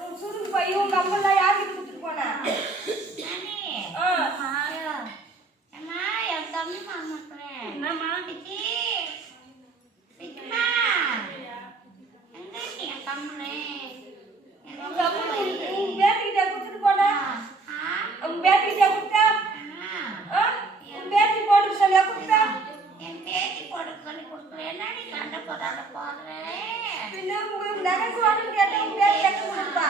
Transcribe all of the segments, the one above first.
உன் சுருக்கு பை உங்க அம்மா யாருக்கு கொடுத்துட்டு போனா? உங்க பேத்திக்கிட்ட கொடுத்தா? உன் பேத்தி போட்டு சொல்லியா கொடுத்தா? என் பேத்தி போட்டு சொல்லி கொடுக்குறேன்னா நீ சண்டை போடாத போடுறேன் பின்ன உங்களுக்கு நகை சொல்லு கேட்டா உங்க கேட்டு கொடுப்பா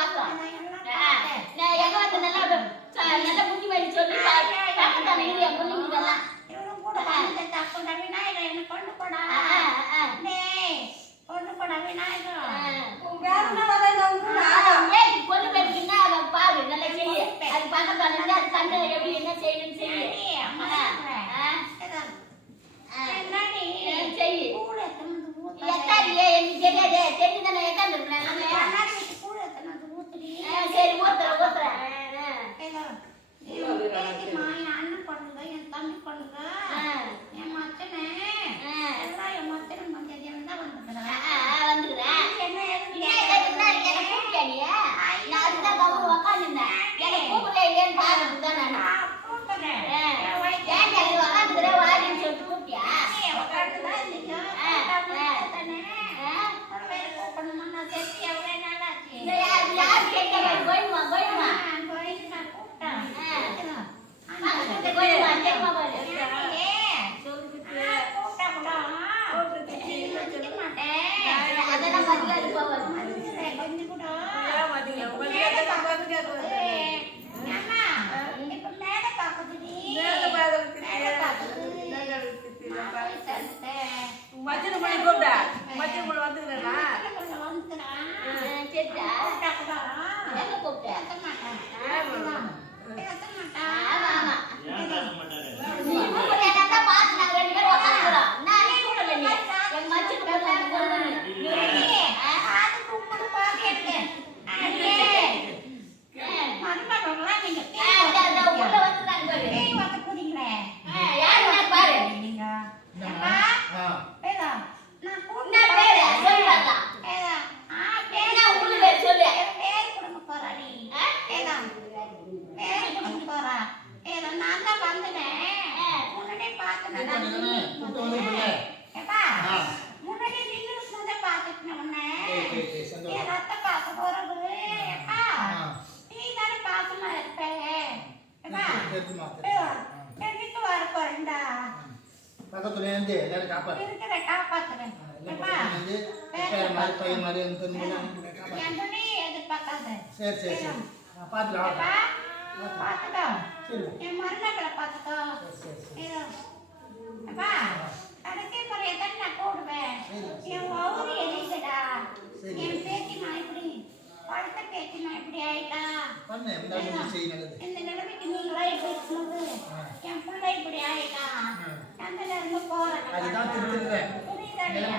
பார்த்தோம் நான் எங்க வந்து நல்லா நல்லா முட்டி மாதிரி சொல்லி பார்த்தேன் என் பொண்ணுங்கெல்லாம் பாரு நல்லா செய்ய. அது பக்கத்துல அது கண்ணு சரி ஓத்துற ஓத்துற அண்ணன் பண்ணுங்க என் தம்பி பண்ணுங்க. என் மச்சனே. எல்லாம் என் மச்சன் மஞ்சள் தான் வந்துருக்குறேன் என்ன 你把电话 தாய் பையன் மாதிரி எனக்கு தெரிஞ்சுன்னா சரி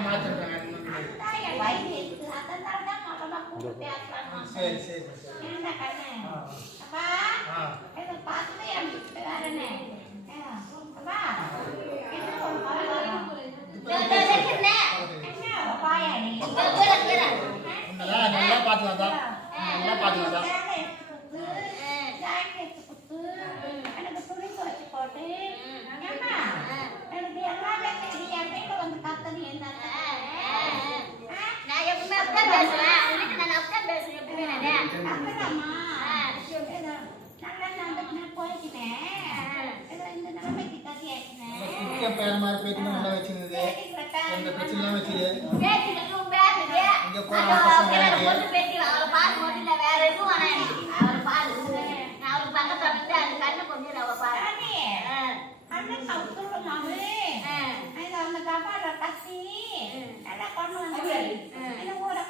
மாத்திருக்கேன் சரி போட்டு எனக்கு எல்லாமே தெரியும் வந்து கத்தது என்ன அந்த காப்பாடுற கசி நல்லா கொண்டு வந்து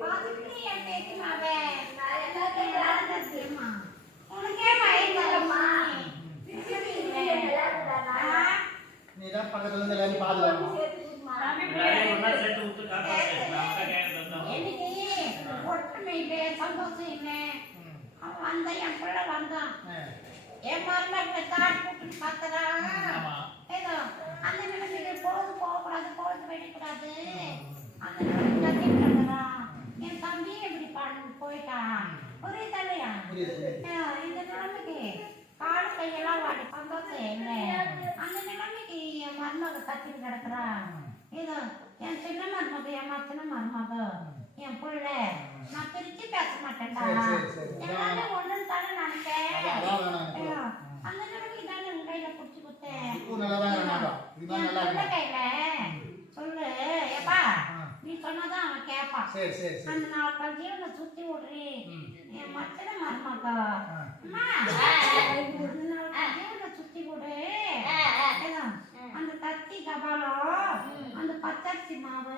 பாத்துக்கிட்டே என் பேசி மாவே எல்லாத்தையும் என் தம்பி எப்படி போயிட்டான்? ஒரே தலையா? இந்த நிலைமைக்கு காடு கையெல்லாம் வாடி சந்தோஷம் இல்லை அந்த நிலைமைக்கு என் மருமக கத்தின்னு கிடக்குறான் இது என் சின்ன மருமக என் மத்தின மருமக என் பிள்ளை. நான் பிரிச்சு பேச மாட்டேன்டா. எல்லாரும் ஒண்ணுன்னு தானே நினைப்பேன் அந்த நிலைமைக்கு தானே உன் கையில புடிச்சு கொடுத்தேன். கையில? சொல்லு எப்பா நீ சொன்னாதான் அவன் கேட்பான் சரி சரி சரி. அந்த நாலு பஞ்சியில் சுத்தி விடுறேன். என் மச்சன மருமக்கா அம்மா நாலு சுத்தி விடு அந்த தத்தி கபாலம் அந்த பச்சரிசி மாவு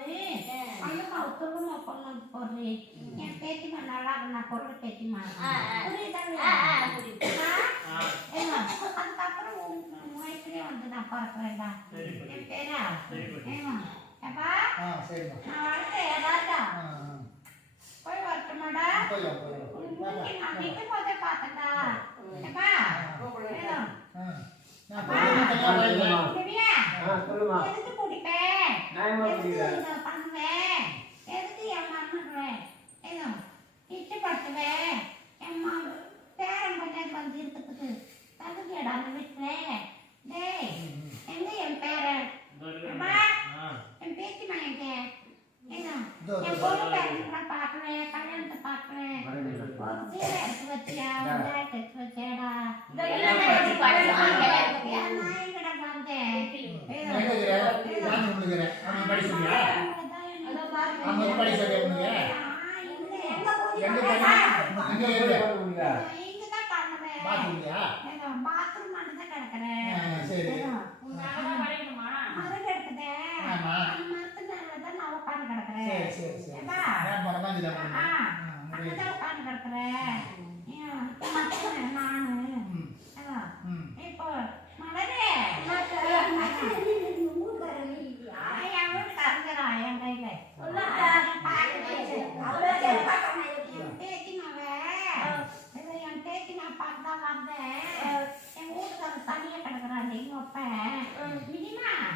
ஐயம்மா துருவமா கொண்டு வந்து போடுறேன். என் பேத்திமா நல்லா நான் கொள்ள பேத்திமா. புரியுதா? அதுக்கப்புறம் உன் வயசுலேயே வந்து நான் பார்க்குறேன்டா என் பேரா? ஏமா ஆ சரிம்மா. போயிடலாம் போயிடலாம் ஆ சொல்லுமா? 八九年。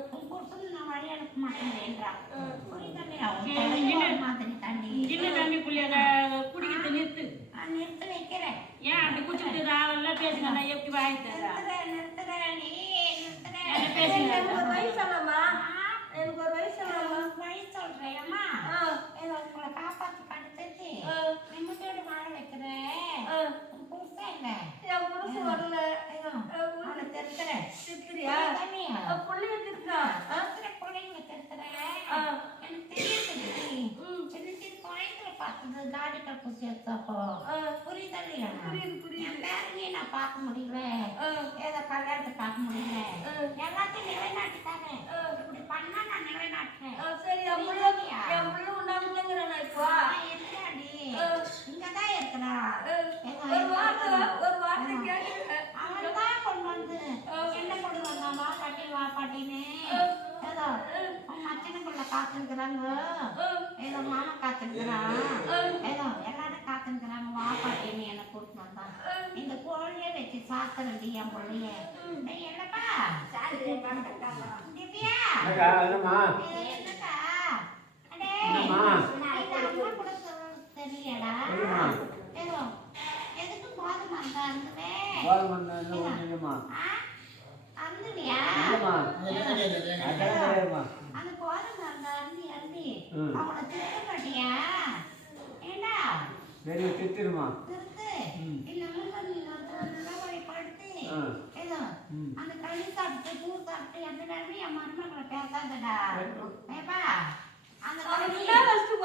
புருஷன் நான் வழி அனுப்ப மாட்டேங்கிறான் புரியுதல்லையா உன் மாதிரி தண்ணி. சின்ன தம்பி புள்ளைய குடிக்கிறது நிறுத்து. நிறுத்தி வைக்கிறேன். ஏன் அப்படி குச்சிட்டு ராவெல்லாம் பேசுங்க. நான் எப்படி தரேன்? நிறுத்துறேன் நீ நிறுத்துறேன். என்ன பேசுங்க எனக்கு ஒரு வயசு இல்லம்மா. எனக்கு ஒரு வயசு இல்லம்மா. வழி ஆ, ஏதோ உங்களை காப்பாத்தி படுத்துட்டு நிம்மதியோட வாழ வைக்கிறேன். புருஷன் இல்ல என் புருஷன் வரல. அவனை திருத்துறேன் திருத்துறியா? தனியா. ஆ, திருத்துற பிள்ளைங்க திருத்துறேன். எனக்கு சின்ன சின்ன குழந்தைகளை பார்த்தது காடி கப்பு சேர்த்தப்போ புரியுது, புரியுது. என் பேரனையும் நான் பார்க்க முடியல. ஏதோ கல்யாணத்தை பார்க்க முடியல. எல்லாத்தையும் நிலைநாட்டிட்டாங்க ஆ. இப்படி பண்ணா நான் நிலைநாட்டுறேன். சரி, என் புள்ள என் புள்ள உண்டாந்துங்கிறேன் இப்போ நான் இருக்காடி ஆ. இங்கதான் இருக்கிறா ஆ, ஒரு வார்த்தை ஒரு வார்த்தை கேட்டு அவன்தான் கொண்டு வந்து என்ன கொண்டு வந்தான் வா பாட்டி வா பாட்டின்னு ஏதோ உன் காத்துக்கிறாங்க ஏதோ மாமா காத்துக்கிறான் ஏதோ எல்லாரும் காத்துக்கிறாங்க வா பாட்டின்னு என்ன கூட்டிட்டு வந்தான் இந்த கோழியை வச்சு சாத்துறடி என் பிள்ளைய என்னப்பா? திவ்யா? என்னக்கா, அடே அம்மா கூட தெரியலடா. ஏதோ எதுக்கு கோதுமை அந்துவே கோதுமை. அந்த அங்க அந்து சரி, திட்டுடுமா. திருத்து ம். இல்ல முன்னாடி நல்லா வழிபடுத்து ஆ. ஏதோ ம். அந்த களி சாப்பிட்டு பூ சாப்பிட்டு எந்த நேரமும் என் மருமகளை பேசாதடா. ஏப்பா அந்த களி. வச்சுட்டு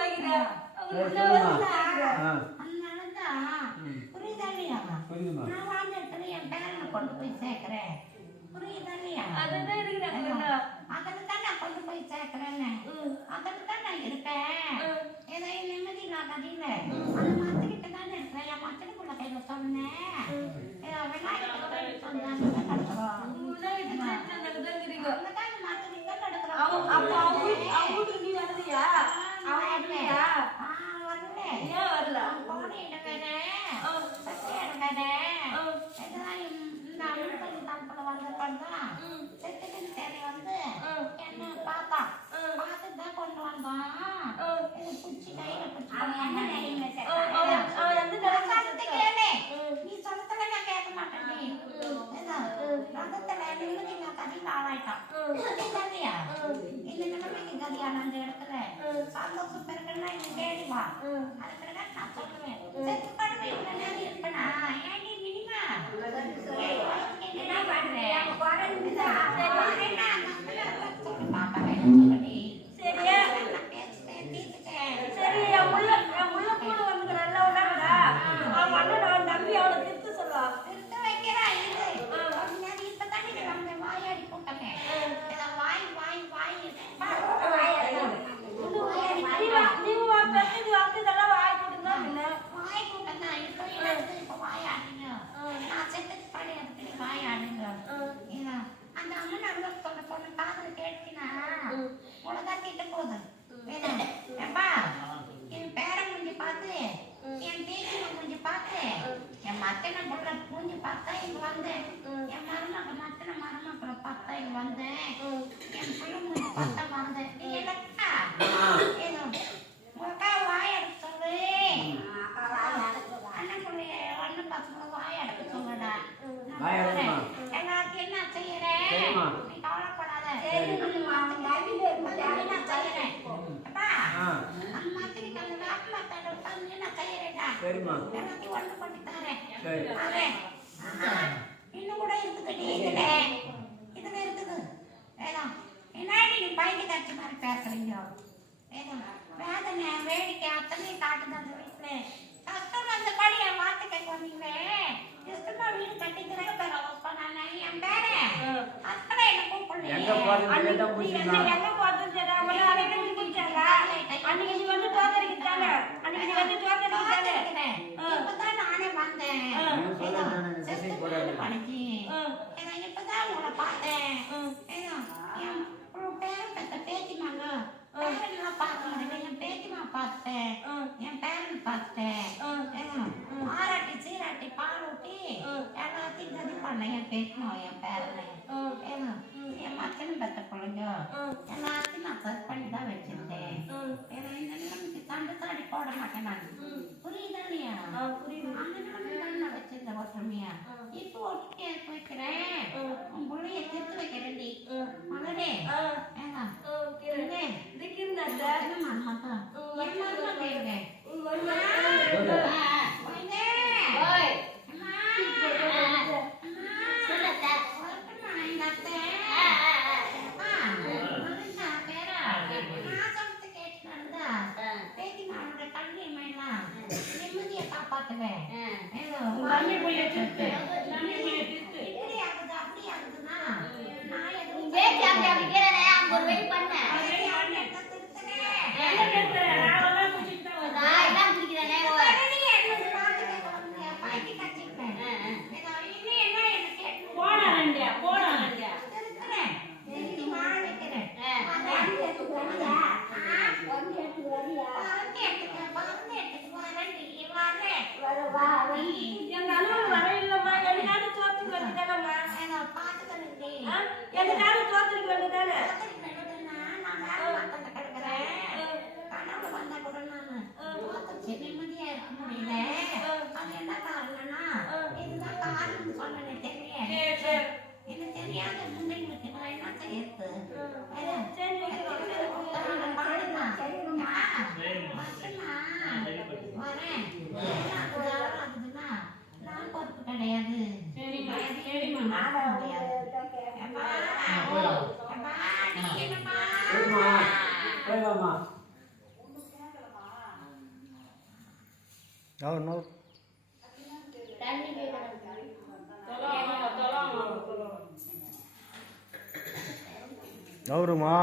அதனாலதான். புரியுதா இல்லையா? புரியுதும்மா. நான் வாழ்ந்த இடத்துல என் பேரனை கொண்டு போய் சேர்க்கிறேன். புரியுதா இல்லையா? அதுதான் இருக்கிறேன் அதில் தான் நான் கொண்டு போய் சேர்க்கிறேன்னு. அதில் தான் நான் இருக்கேன் ஏதோ நிம்மதி நான் கதையில அந்த மரத்துக்கிட்ட தானே இருக்கிறேன் என் மச்சனுக்குள்ள கையில சொன்னேன். விநாயகர் சொன்னாங்க நடக்கிறோம் அங்கே தான் இந்த மரத்துக்கிட்ட நடக்கிறோம் அவன் அப்ப அவன் வீட்டு- அவன் வீட்டுக்கு நீ வரலையா அவன் வரலையா ஆ வரல ஏன் வரல போன இடம் வேற சத்திய இடம் வேற இதெல்லாம் இந்த அழுத்தம் தரப்புல வந்தப்பதான் செத்துக்கு தேடி வந்து என்ன பார்த்தான் பார்த்துட்டு தான் கொண்டு வந்தான் இது பிடிச்சி கையில பிடிச்சி அவன் அவன் அவன் எந்த நிலைமையில கேளு நீ சொல்லத்துல நான் கேட்க மாட்டேன் நீ ஏதோ ரத்தத்துல நிம்மதி நான் கதியில் ஆளாயிட்டான் இல்லையா இந்த நிலைமைக்கு கதியான அந்த இடத்துல சந்தோஷம் பெருக்கன்னா இங்க தேடி வா அது பிறகு நான் சொல்லுவேன் சரிம்மா. ஒண்ணு பண்ணி தரேன். சரி. தரேன் இன்னும் கூட இருக்குதுடி இதுல. இதுல இருக்குது. வேதம் என்னடி நீ பைக்கு கட்சி மாதிரி பேசுறீங்க. வேதம் வேதனை வேடிக்கை அத்தனையும் காட்டுது அந்த வீட்டுல. கஷ்டம் அந்த படி என் வார்த்தை கேட்க வந்தீங்களே ஜஸ்டமா வீடு கட்டிக்கிறேன். பேர் அவஸ்தான் நான் என் பேரு. ஹஸ்பண்ட் என்ன கூப்பிடல எங்க போறது எங்க போறது அன்னைக்கு பண்ணேன் பேசினோம் என் பேரனை ஏன்னா என் மக்களும் பெற்ற பிள்ளைங்க எல்லாத்தையும் நான் 우리 안 되는 தம்பி புள்ளிய திருத்து. தம்பி புள்ளிய திருத்து. எங்க அண்ணன் வர இல்லம்மா. எதுக்காக தோத்துக்கு வந்துட்டானம்மா எதுக்காக தோத்துக்கு வந்துட்டானே நிம்மதியா இருக்க முடியல. அது என்ன காரணம்னா இதுதான் காரணம் தெரியாத முன்னாடி நான் అవును అవురుమా